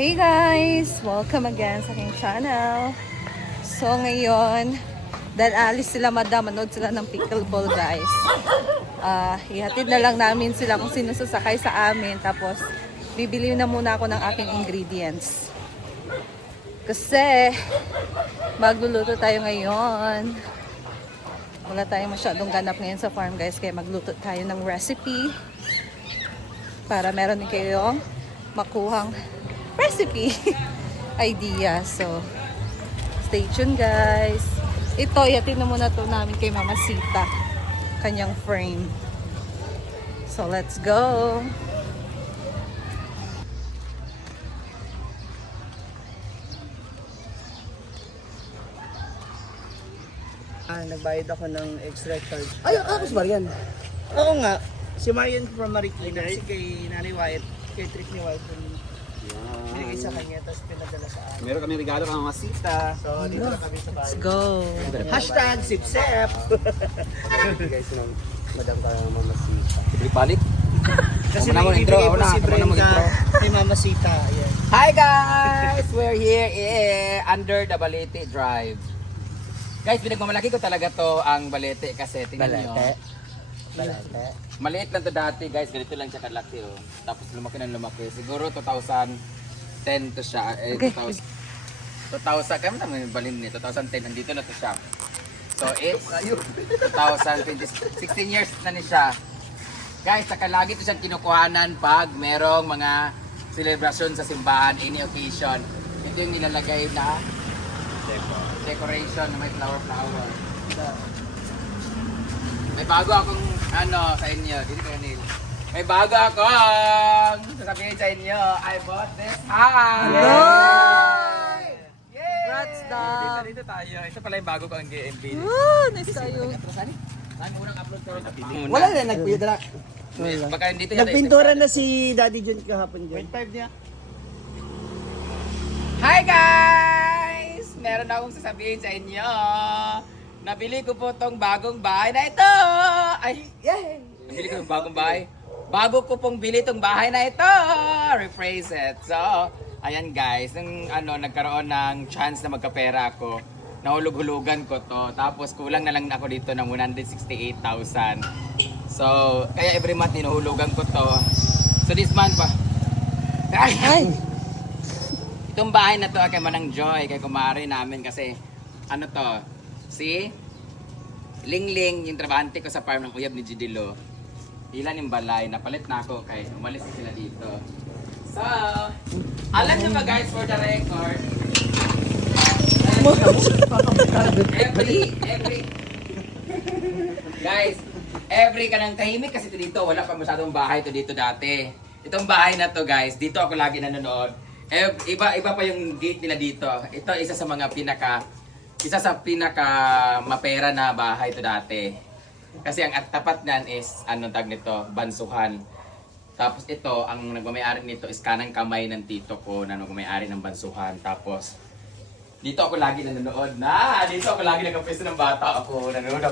Hey guys! Welcome again sa aking channel. So ngayon, dahil alis sila madam, manood sila ng pickleball guys. Ihatid na lang namin sila kung sino sasakay sa amin. Tapos, bibili na muna ako ng aking ingredients. Kasi, magluluto tayo ngayon. Wala tayong masyadong ganap ngayon sa farm guys. Kaya magluto tayo ng recipe. Para meron din kayong makuhang recipe idea. So, stay tuned guys. Ito, ihatid na muna to namin kay Mama Sita. Kanyang frame. So, let's go! Nagbayad ako ng extra charge. Ay, si Marian. Oo nga. Si Marian from Marikina. Kasi kay Nanay Wyatt, kay Trick ni Wyatt. Binigay sa kanya, tapos pinadala sa akin. Meron kami regalo kang Mama Sita. So, dito na kami sa bahay. Let's go! Hashtag sipsep! Guys, ng madam ka ng Mama Sita. Balik. Kasi Ako na mo intro, ako na, si ako na Brenda mag-intro. kay Mama Sita. Ayan. Hi guys! We're here under the Balete Drive. Guys, pinagmamalaki ko talaga to ang Balete kasi tingnan nyo. Balete. Maliit lang to dati guys, ganito lang siya kalaki oh. Tapos lumaki ng lumaki. Siguro 2010 to siya. 2000, kaya mo naman yung balin niya, 2010, nandito na to siya. So it's 2020, 16 years na ni siya. Guys, saka lagi to siyang kinukuhanan pag merong mga celebration sa simbahan, any occasion. Ito yung nilalagay na decoration na may flower. May bago akong sa inyo. Dito kayo Neil. May bago akong sasabihin sa inyo. I bought this house! Yay! Yay! Congrats, Dam! Dito tayo. Ito pala yung bago ko ang GMB. Woo! Nice tayo. Saan unang upload ko? Wala na, nagpindura. Baka dito yata. Nagpintura na si Daddy John kahapon dyan. 0.5 niya. Hi guys! Meron akong sasabihin sa inyo. Nabili ko po tong bagong bahay na ito. Ay, yay! Nabili ko yung bagong bahay. Bago ko pong bili tong bahay na ito. Rephrase it. So, ayan guys, nung nagkaroon ng chance na magkapera ako, nahulog-hulugan ko to. Tapos kulang na lang ako dito ng 168,000. So, kaya every month hinuhulugan ko to. So this month pa. Ay! Itong bahay na to kay Manang Joy, kay kumare namin kasi si Lingling, yung trabahante ko sa farm ng uyab ni Gidilo. Ilan yung balay, napalit na ako kay umalis na sila dito. So, alam nyo ba guys, for the record, every kanang tahimik kasi dito, wala pa masyadong bahay to dito dati. Itong bahay na to guys, dito ako lagi nanonood. Iba pa yung gate nila dito. Ito isa sa pinaka mapera na bahay to dati. Kasi ang tapat niyan is tag nito, Bansuhan. Tapos ito, ang nagmamay-ari nito is kanang kamay ng tito ko na nagmamay-ari ng Bansuhan. Tapos dito ako lagi nanonood dito ako lagi nagkapesto ng bata ako. Nanonood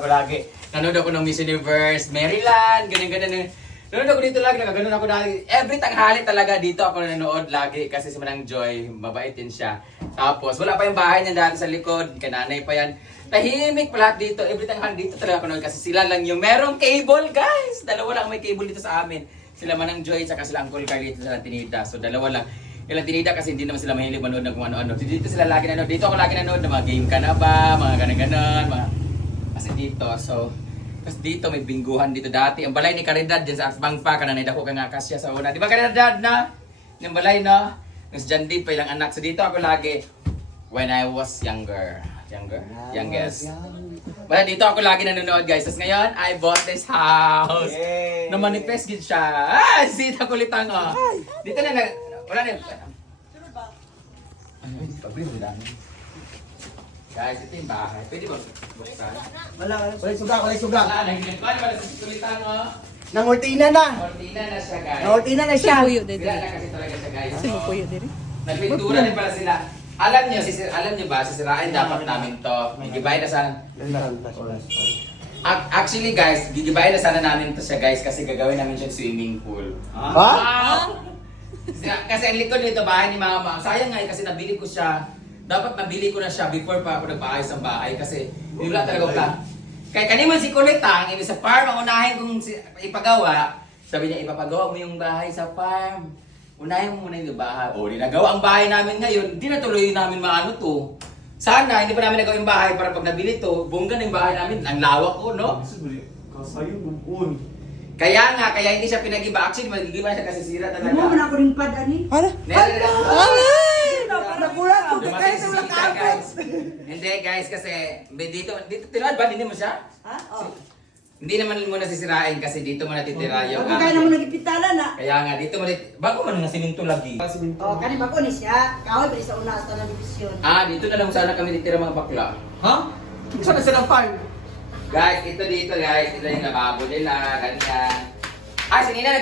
ako ng Miss Universe, Maryland, ganyan. Nanonood ako dito lagi, nagaganon ako dati. Every tanghali talaga dito ako nanonood lagi kasi si Manang Joy, mabait din siya. Tapos wala pa yung bahay niya dati sa likod, kananay pa yan. Tahimik pa lahat dito, every tanghali dito talaga ako nanonood kasi sila lang yung merong cable guys. Dalawa lang may cable dito sa amin. Sila Manang Joy, saka sila Uncle Carlito sa Tinida. So dalawa lang. Ilang Tinida kasi hindi naman sila mahilig manood ng kung ano-ano. Dito sila lagi nanonood. Dito ako lagi nanonood ng mga game ka na ba, mga ganon-ganon. Kasi dito, so tapos dito may bingguhan dito dati. Ang balay ni Caridad dyan sa Asbang pa, kananay dako ka nga kasya sa una. Di ba Caridad na? Yung balay no? Yung John D pa ilang anak. So dito ako lagi when I was youngest. Basta dito ako lagi nanonood guys. Tapos ngayon, I bought this house. Yay! Na-manifest din siya. Sita kulitan oh. Dito na wala na. Guys, ito yung bahay. Pwede ba buksan? Wala suga. Wala na. Wala sa kulitan oh. Nangortina na. Cortina na siya guys. Nangortina na siya. Puyo din. Sila na kasi talaga siya guys. Sino puyo din? Nagpintura din pala sila. Alam niyo ba, sisirain dapat namin to. Gigibayin na sana. Actually guys, gigibayin na sana namin to siya guys kasi gagawin namin siya swimming pool. Ha? Kasi ang likod nito, bahay ni Mama. Sayang nga kasi nabili ko siya. Dapat nabili ko na siya before pa ako nagpaayos ang bahay kasi wala talaga ka. Kaya kaniman si Kulitang, ibig sa farm, ang unahin kong ipagawa. Sabi niya, ipapagawa mo yung bahay sa farm. Unahin mo muna yung bahay. O, nagawa ang bahay namin ngayon. Hindi na tuloy namin maano to. Sana, hindi pa namin nagawa yung bahay para pag nabili to, bongga na yung bahay namin. Ang lawak ko, no? Kasayong bubon. Kaya nga, kaya hindi siya pinag-iba. Actually, magigiba siya kasi sira talaga. Mo man ako ring pad ani. Hala? Nakulat ko Dumating si Sita, guys. Hindi, guys, kasi dito tinawad ba? Hindi mo siya? Ha? Oh. Hindi naman mo nasisirain kasi dito mo natitira yung Ako kaya naman nagipitala na. Kaya nga, dito mo bago man nga siminto lagi. Oh, kani ba ko ni siya? Kahoy pa sa una sa division. Dito na lang sana kami titira mga bakla. Ha? Saan na silang farm? Guys, ito dito guys, ito yung lababo nila, ganyan. Si Nina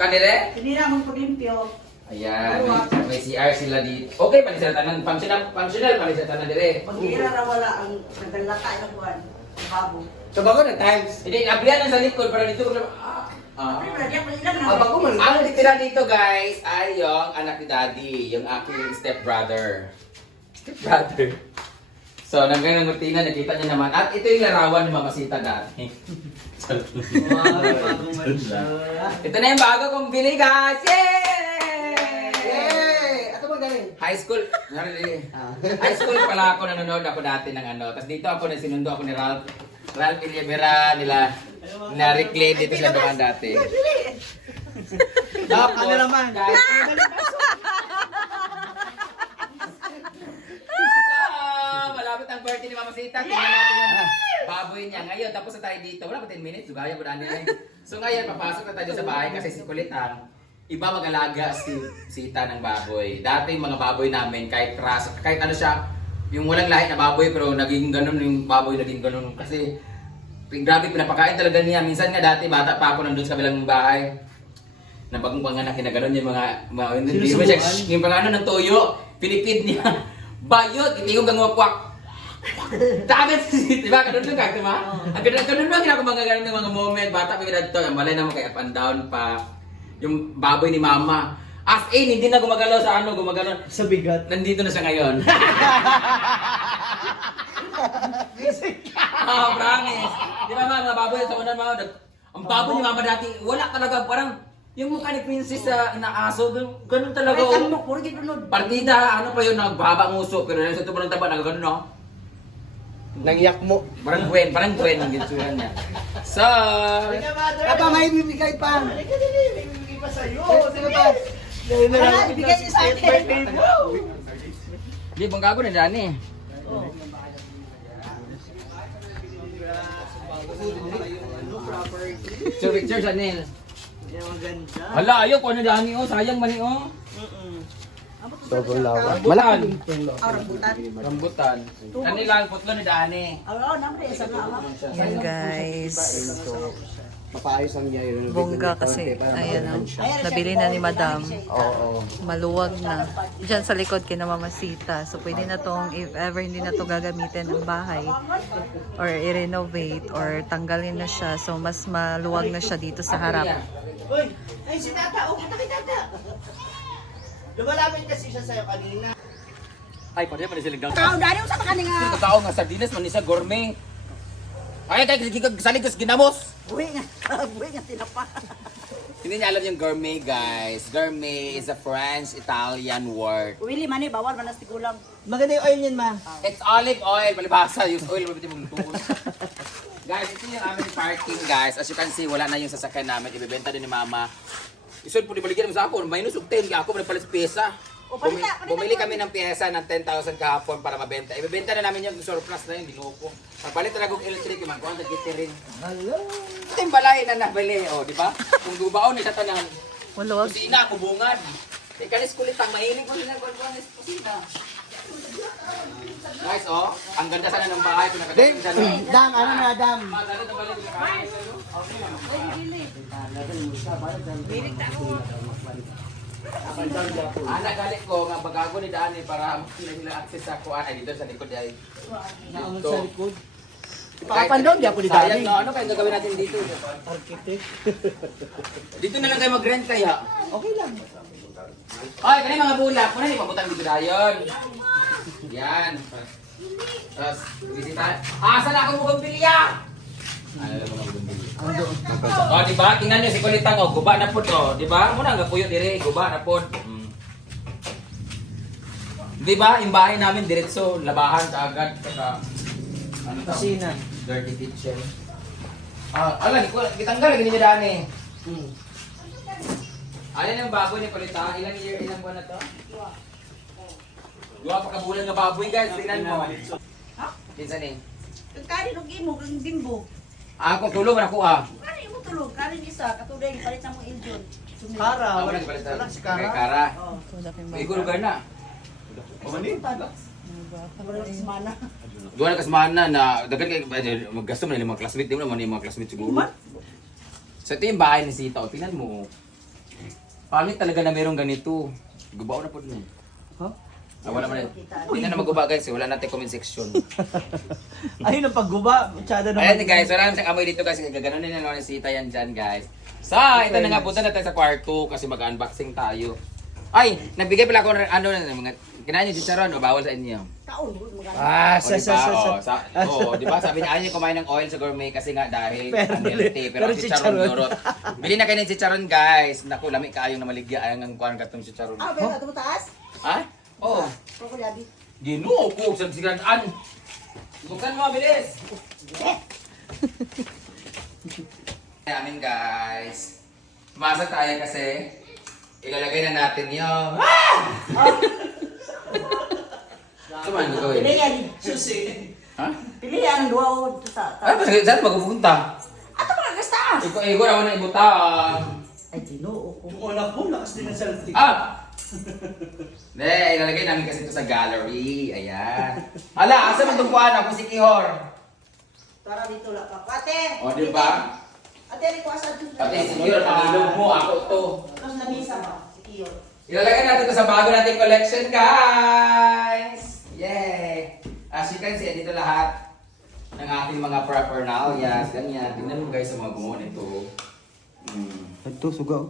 kanire? Hindi na mong paglimpyo. Ayan, may CR sila dito. Okay, palisira tanan, functional palisira tanan dire. Pag-ira na wala ang naglalaka ng buwan. Ang babo. Sa bago na times. Hindi, ablihan na sa likod para dito ko Pero di ako ilang na. Abang ko man. Ang titira dito guys ay yung anak ni Daddy, yung aking stepbrother. Stepbrother. So, nanggang ng rutina, nakita niyo naman. At ito yung larawan ni Mama Sita dati. Ito na yung bago kong bili guys! Yay! Yay! Ato ba galing? High school. High school pala ako, nanonood ako dati ng ano. Tapos dito ako, sinundo ako ni Ralph Illiamera, nila Rick Clay dito sa doon dati. Tapos, Ano naman? guys, malapit ang birthday ni Mama Sita. Tingnan natin yung baboy niya. Ngayon, tapos na tayo dito. Wala pa 10 minutes. Sugaya ko daan nila. So ngayon, papasok na tayo sa bahay kasi si Kulitang, iba mag-alaga si Sita ng baboy. Dati yung mga baboy namin, kahit ras, kahit ano siya, yung walang lahi na baboy, pero naging ganun yung baboy, naging ganun. Kasi, grabe, pinapakain talaga niya. Minsan nga dati, bata pa ako nandun sa kabilang bahay. Na bagong panganak, kinaganon yung yung pangano ng toyo, pinipid niya. Bayot, hindi ko gangwakwak. Takit, di ba? Ganun lang kag, di ba? Ang ganun lang ginagawa mga ganun ng mga moment. Bata pa ginagawa to, malay naman kay up and down pa. Yung baboy ni Mama. As in, hindi na gumagalaw sa ano, gumagalaw. Sa bigat. Nandito na siya ngayon. Promise. Di ba mga baboy sa unan mga, ang baboy ni Mama dati, wala talaga, parang yung mukha ni Princess sa inaaso, ganun talaga. Ay, kan mo, puro gidunod. Partida, ano pa yun, nagbaba ang uso, pero nasa ito pa ng taba, nagagano, no? Nangyak mo. Parang Gwen ang gitsuran niya. So, Apa, may bibigay pa. May bibigay pa sa'yo. Sino ba? Wala, ibigay niyo sa akin. di bang gago na dyan eh. Picture sa Nel. Yan, maganda. Hala, ayaw ko na dyan oh, sayang man oh. Sobrang lawa. Malaki. Rambutan. Rambutan. Kanilang putlo ni Dani. Oo, naman sa na. Yan guys. Mapaayos ang niya yun. Bongga kasi. Ayan o. Nabili na ni Madam. Oo. Maluwag na. Diyan sa likod kina Mama Sita. So pwede na tong, if ever hindi na to gagamitin ang bahay or i-renovate or tanggalin na siya. So mas maluwag na siya dito sa harap. Uy! Ay, si Tata! Oh, kita kay Tata! Lumalapit kasi siya sa'yo kanina. Ay, pwede pa rin sila gawin. Tao, dali mo sa kani nga. Tao nga sardinas man isa gourmet. Ay, saligos ginamos. Buhi nga tinapa. Hindi niya alam yung gourmet, guys. Gourmet is a French-Italian word. Willy mani bawal manas tigulang. Maganda yung oil niyan, ma. It's olive oil. Palibasa, use oil. Mabiti mong lutuos. Guys, ito yung aming parking, guys. As you can see, wala na yung sasakyan namin. Ibebenta din ni Mama. Isod po, ibaligyan mo sa ako. Minus og 10. Ako, nagpalit pyesa. Bumili kami ng pyesa ng 10,000 kahapon para mabenta. Ibebenta na namin yung surplus na yun. Dinuko. Pagpalit talaga ng electric, yung magkuhan sa kitchen. Hello. Ito yung balay na nabili. O, di ba? Kung gubaon ni sa tanan. Maluwag. Kusina, kubungan. Ikalis kulit ang mahilig ko nila kung ano kusina. Guys, oh, ang ganda sana ng bahay kung nakagaling siya. Dam, ano na, Dam? Madali na balik yung bahay. Nagalit ko nga bagago ni Dani para nila access sa kuan ay dito sa likod ay. Naamon sa likod. Ipapan doon, di ako di Sayang Dani. no, ano kaya gagawin natin dito? Architect. Dito na lang kayo mag-rent kaya. Okay lang. Oy, kani mga bulak, muna ni pabutang dito dayon. Yan. Tapos, bisita. Asa na ako mukhang bilya? Ano na mga bilya? Oh, di ba? Tingnan niyo si Kulitang, oh, guba na pod, oh. Di ba? Muna nga kuyo dire, guba na pod. Di ba? Yung bahay namin diretso, labahan kaagad. Saka, ano tawag? Kusina. Dirty kitchen. Alam, kitanggal lagi niyo daan eh. Alin ang baboy ni Kulita? Ilang buwan na to? Dua pa kabulan nga baboy guys, tingnan mo. Kinsa ni? Kani og imo kang bimbo. Ako tulong man ako ah. Kani mo tulog, kani isa katulad palit sa mong iljon. Kara, Ako wala nang balik wala si Kara. Kara. Kara. Oh. Igo lugar na. Wala si mana. Duwa na kasmana na dagan kay maggasto man mga classmate di mo naman yung mga classmate siguro. Sa ito yung bahay ni Sita, o, tingnan mo. Pangit talaga na mayroong ganito. Gubaw na po dun. Huh? Wala man. Tingnan na magguba guys, wala natin comment section. Ayun ang pagguba. Masyado Ayan naman. guys, wala naman amoy dito guys. Gaganon na naman si Sita yan dyan guys. So, ito na nga, punta na tayo sa kwarto kasi mag-unboxing tayo. Ay, nagbigay pala ako ng ano na mga kinain niyo chicharon o bawal sa inyo. Kaon mo Ah, O, di ba? Sabi niya, ayaw niyo kumain ng oil sa gourmet kasi nga dahil unhealthy. Pero ang chicharon durot. Bili na kayo ng chicharon guys. Naku, lami kayong na maligya. Ayaw ng kuhan katong chicharon. Ah, pero ato taas. Ha? Oo. Ko labi. Ginoo ko sa sigaran. Buksan mo, bilis! Amin guys. Masa tayo kasi ilalagay na natin yung... Cuman ko gawin. Pilihan. Susi. Ha? Pilihan duwa o sa. Ay, saan magpupunta? Ato mga gasta. Iko naman na ibutang. Ay Ginoo ko. Kung anak mo, lakas din ang selfie. Ah! Hindi, ilalagay namin kasi ito sa gallery. Ayan. Hala, asa man itong kuhaan ako si Kihor? Para dito la pa. Ate. O, di ba? Ate, ko asa dito. Pati si Kihor, pangilog mo, ako to. Tapos na misa ba? Si Kiyo. Ilalagay natin ito sa bago nating collection, guys! Yay! As you can see, dito lahat ng ating mga paraphernalia. Ganyan. Tingnan mo guys sa mga gumawa nito. Ito, sugaw.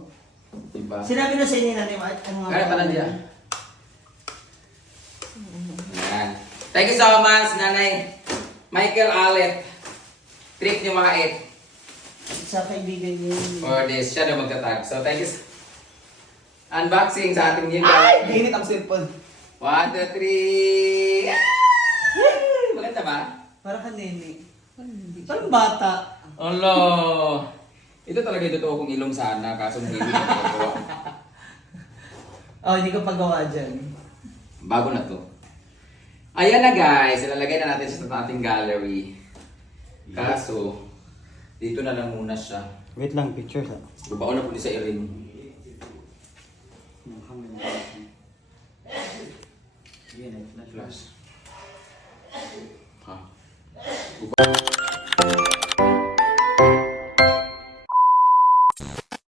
Diba? Sinabi na sa inyo na ni Mike. Kaya pala niya. Ayan. Thank you so much, Nanay Michael Alep. Trip niyo mga 8 Sa kaibigan niyo. for this. Siya na magtatag. So, thank you. Unboxing sa ating new Ay! guys. Ginit ang cellphone. 1, 2, 3. Ah! Maganda ba? Para ka nene. Parang bata. Alo! Ito talaga yung totoo kong ilong sana, kaso hindi ko nagagawa. Oh, hindi ko pagawa dyan. Bago na to. Ayan na guys, ilalagay na natin siya sa ating gallery. Kaso, dito na lang muna siya. Wait lang, pictures ha. Gubaon na po sa iring. Flash. Ha?